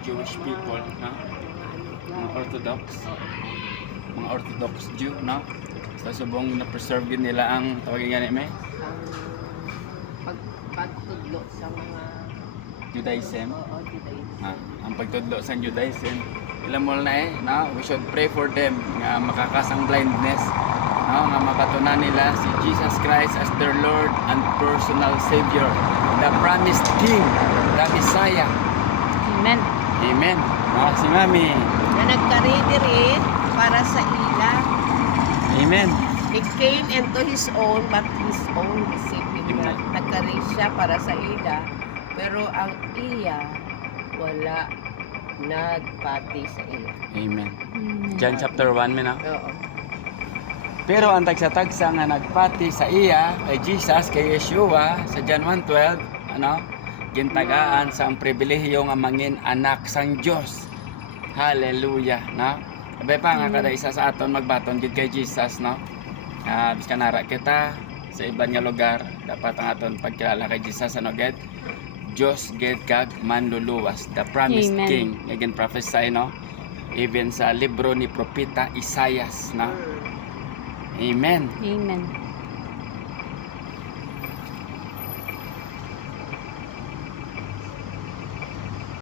Jewish people, no? Mga Orthodox Jew, no? So subong na preserve yun nila ang tawagin nga may pagtudlo sa mga Judaism. Judaism. Ang pagtudlo sa Judaism. Ilan mo na no? We should pray for them nga makakasang blindness, no? Nga makatunan nila si Jesus Christ as their Lord and personal Savior, the promised King, the Messiah. Amen. Amen. Si Mami. Na nagkaridiri para sa ila. Amen. He came into his own, but his own received him not. Nagkari siya para sa ila, pero ang iya wala nagpati sa iya. Amen. John chapter 1 na. Oo. Pero ang tagsa-tagsa nga nagpati sa iya kay Jesus, kay Yeshua sa John 1:12, ano? Gintagaan sa ang pribilehiyo nga mangin anak sang Dios. Hallelujah, no? Abay pa nga kada isa sa aton magbaton gid kay Jesus, no? Biskan nara kita sa iban nga lugar, dapat ang aton pagkilala kay Jesus ano gid? Dios gid kag manluluwas, the promised Amen. King. Again prophesy, no? Even sa libro ni propeta Isaias, no? Amen. Amen.